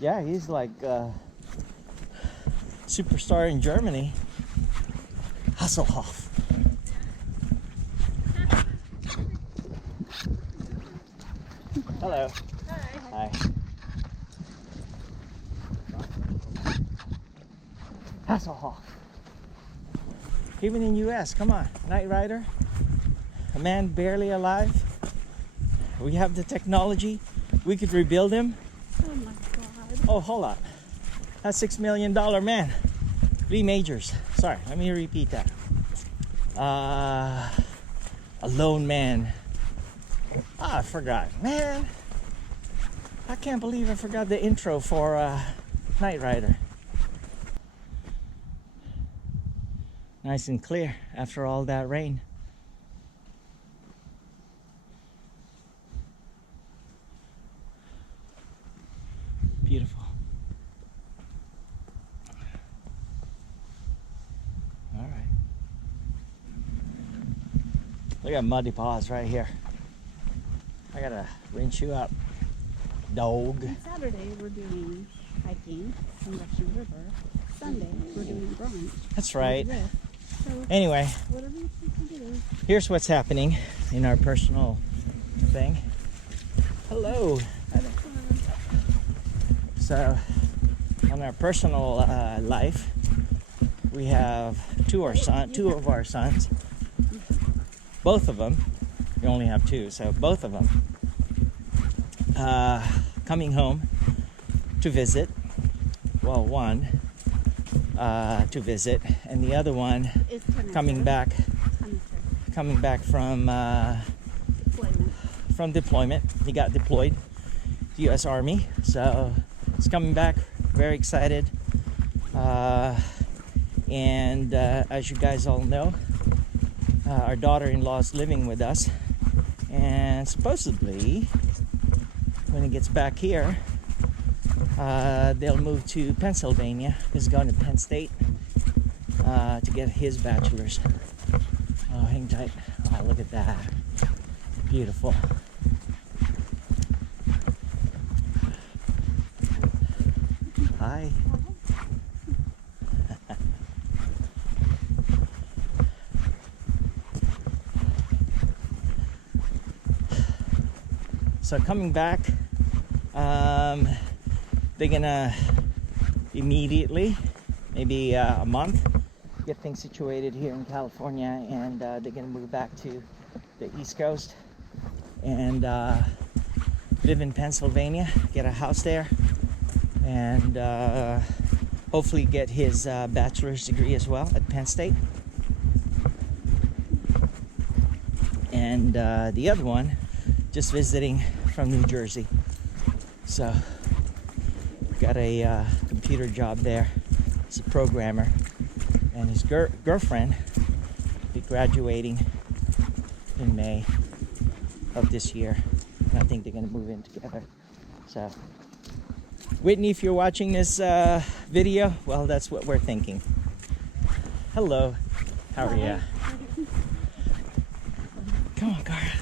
Yeah, he's like superstar in Germany. Hasselhoff. Hello. Hi. Hasselhoff. Even in US, come on, Knight Rider. A man barely alive. We have the technology. We could rebuild him. Oh my God. Oh, hold on. That's $6 million man. Lee Majors. Sorry, let me repeat that. A lone man. I forgot. Man, I can't believe I forgot the intro for Knight Rider. Nice and clear after all that rain. Beautiful. All right. Look at muddy paws right here. I gotta rinse you up, dog. On Saturday we're doing hiking in Russian River. Sunday we're doing brunch. That's right. So Anyway, whatever you think to do. here's what's happening in our personal thing. Hello. So, on our personal life, we have two of our sons. Both of them. We only have two, so both of them coming home to visit. Well, one to visit, and the other one coming back from deployment. He got deployed to U.S. Army, so he's coming back. Very excited. And as you guys all know, our daughter-in-law is living with us, and supposedly when he gets back here, they'll move to Pennsylvania. He's going to Penn State to get his bachelor's. Oh, hang tight. Oh, look at that. Beautiful. Hi. So coming back, they're gonna immediately, maybe a month, get things situated here in California, and they're gonna move back to the East Coast and live in Pennsylvania, get a house there, and hopefully get his bachelor's degree as well at Penn State. And the other one just visiting from New Jersey. So got a computer job there. He's a programmer, and his girlfriend will be graduating in May of this year, and I think they're gonna move in together. So Whitney, if you're watching this video, well, that's what we're thinking. Hello, how are you? Come on, Cara.